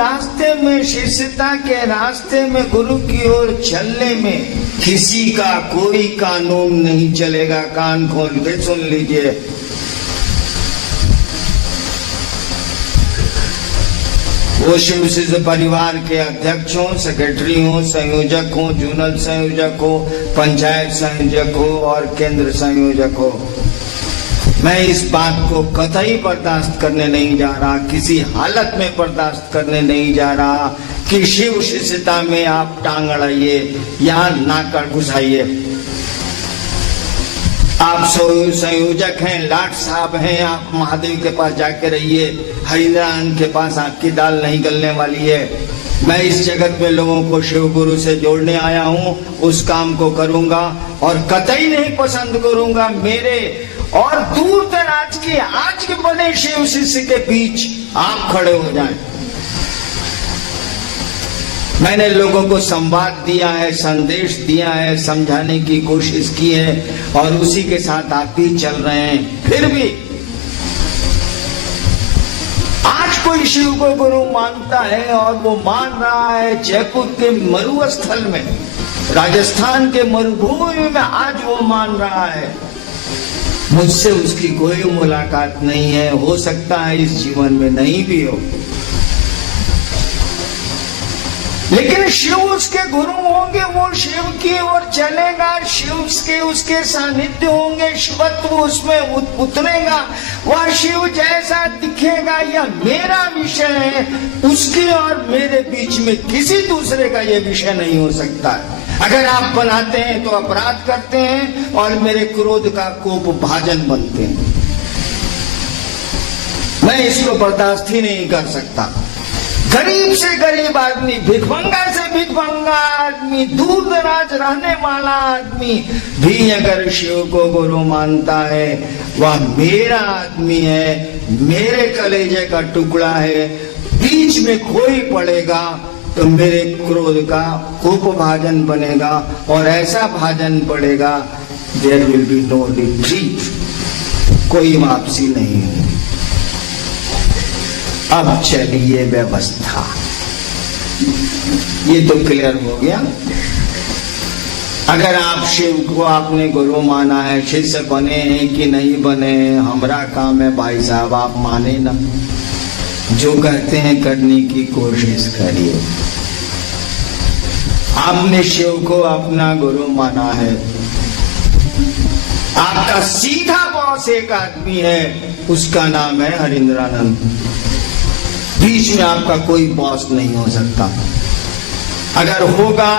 रास्ते में, शिष्यता के रास्ते में, गुरु की ओर चलने में किसी का कोई कानून नहीं चलेगा। कान खोल के सुन लीजिए। वो शिव शिष्य परिवार के अध्यक्ष हो, सेक्रेटरी हो, संयोजक हो, जोनल संयोजक हो, पंचायत संयोजक हो और केंद्र संयोजक हो, मैं इस बात को कतई बर्दाश्त करने नहीं जा रहा, किसी हालत में बर्दाश्त करने नहीं जा रहा कि शिव शिष्यता में आप टांग अड़ाइए या नाक घुसाइए। आप संयोजक हैं, लाट साहब हैं, आप महादेव के पास जाके रहिए, हरिनारायण के पास आपकी दाल नहीं गलने वाली है। मैं इस जगत में लोगों को शिव गुरु से जोड़ने आया हूँ, उस काम को करूंगा और कतई नहीं पसंद करूंगा मेरे और दूर दराज के आज के बने शिव शिष्य के बीच आप खड़े हो जाएं। मैंने लोगों को संवाद दिया है, संदेश दिया है, समझाने की कोशिश की है और उसी के साथ आप भी चल रहे हैं। फिर भी आज कोई शिव को गुरु मानता है और वो मान रहा है जयपुर के मरुस्थल में, राजस्थान के मरुभूमि में आज वो मान रहा है। मुझसे उसकी कोई मुलाकात नहीं है, हो सकता है इस जीवन में नहीं भी हो, लेकिन शिव उसके गुरु होंगे, वो शिव की ओर चलेगा, शिव के उसके सानिध्य होंगे, शिवत्व उसमें उतरेगा, वह शिव जैसा दिखेगा। यह मेरा विषय है, उसके और मेरे बीच में किसी दूसरे का यह विषय नहीं हो सकता। अगर आप बनाते हैं तो अपराध करते हैं और मेरे क्रोध का कोप भाजन बनते हैं। मैं इसको बर्दाश्त ही नहीं कर सकता। गरीब से गरीब आदमी, भिखमंगा से भिखमंगा आदमी, दूर दराज रहने वाला आदमी भी अगर शिव को गुरु मानता है, वह मेरा आदमी है, मेरे कलेजे का टुकड़ा है। बीच में कोई पड़ेगा तो मेरे क्रोध का कोप भाजन बनेगा और ऐसा भाजन पड़ेगा, there will be no retreat, कोई वापसी नहीं होगी। अब चलिए व्यवस्था, ये तो क्लियर हो गया। अगर आप शिव को आपने गुरु माना है, शिष्य बने हैं कि नहीं बने, हमारा काम है भाई साहब, आप माने ना, जो कहते हैं करने की कोशिश करिए। आपने शिव को अपना गुरु माना है, आपका सीधा बॉस एक आदमी है, उसका नाम है हरिंद्रानंद। बीच में आपका कोई बॉस नहीं हो सकता। अगर होगा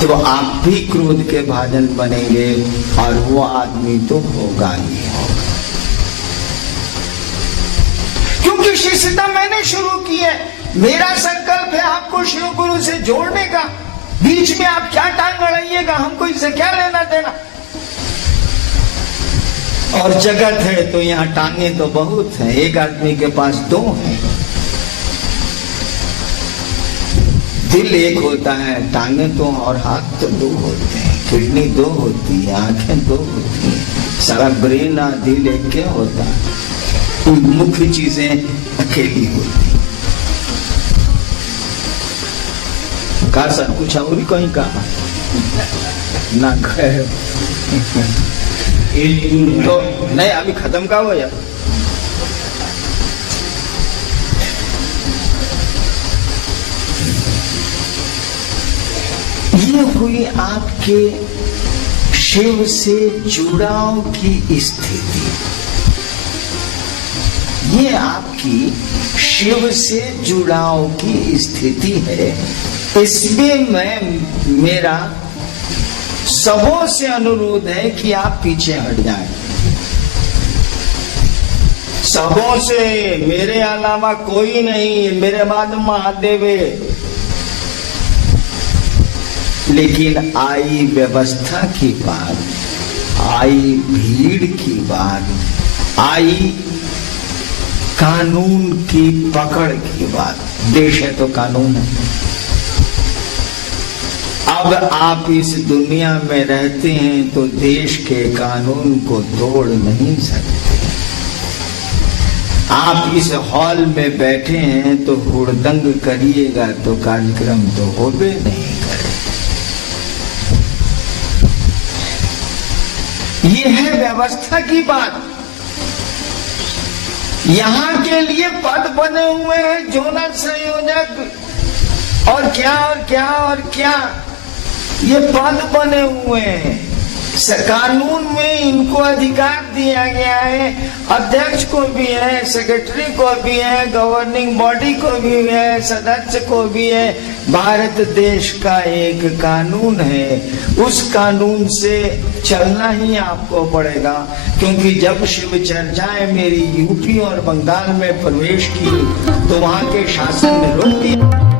तो आप भी क्रोध के भाजन बनेंगे और वो आदमी तो होगा ही होगा। क्योंकि शिष्यता मैंने शुरू की है, मेरा संकल्प है आपको शिव गुरु से जोड़ने का। बीच में आप क्या टांग अड़ाइएगा, हमको इससे क्या लेना देना। और जगत है तो यहाँ टांगे तो बहुत है, एक आदमी के पास दो है। दिल एक होता है, टांगे तो और हाथ तो दो होते हैं, किडनी दो होती है, आंखें दो होती हैं, सारा ब्रेन और दिल एक क्या होता है, मुख्य चीजें अकेली होती है। कहा सब कुछ और ही कहीं कहा ना कहे तो नहीं, अभी खत्म का हुआ यार। ये हुई आपके शिव से जुड़ाव की स्थिति, ये आपकी शिव से जुड़ाव की स्थिति है। इसमें मेरा सबों से अनुरोध है कि आप पीछे हट जाएं। सबों से, मेरे अलावा कोई नहीं, मेरे बाद महादेव है। लेकिन आई व्यवस्था की बात, आई भीड़ की बात, आई कानून की पकड़ की बात। देश है तो कानून है। अब आप इस दुनिया में रहते हैं तो देश के कानून को तोड़ नहीं सकते। आप इस हॉल में बैठे हैं तो हुड़दंग करिएगा तो कार्यक्रम तो होबे नहीं करे। ये है व्यवस्था की बात। यहाँ के लिए पद बने हुए हैं, जोनल संयोजक और क्या और क्या और क्या, ये पद बने हुए हैं। कानून में इनको अधिकार दिया गया है, अध्यक्ष को भी है, सेक्रेटरी को भी है, गवर्निंग बॉडी को भी है, सदस्य को भी है। भारत देश का एक कानून है, उस कानून से चलना ही आपको पड़ेगा। क्योंकि जब शिव चर्चाएं मेरी यूपी और बंगाल में प्रवेश की तो वहां के शासन ने रोक दिया।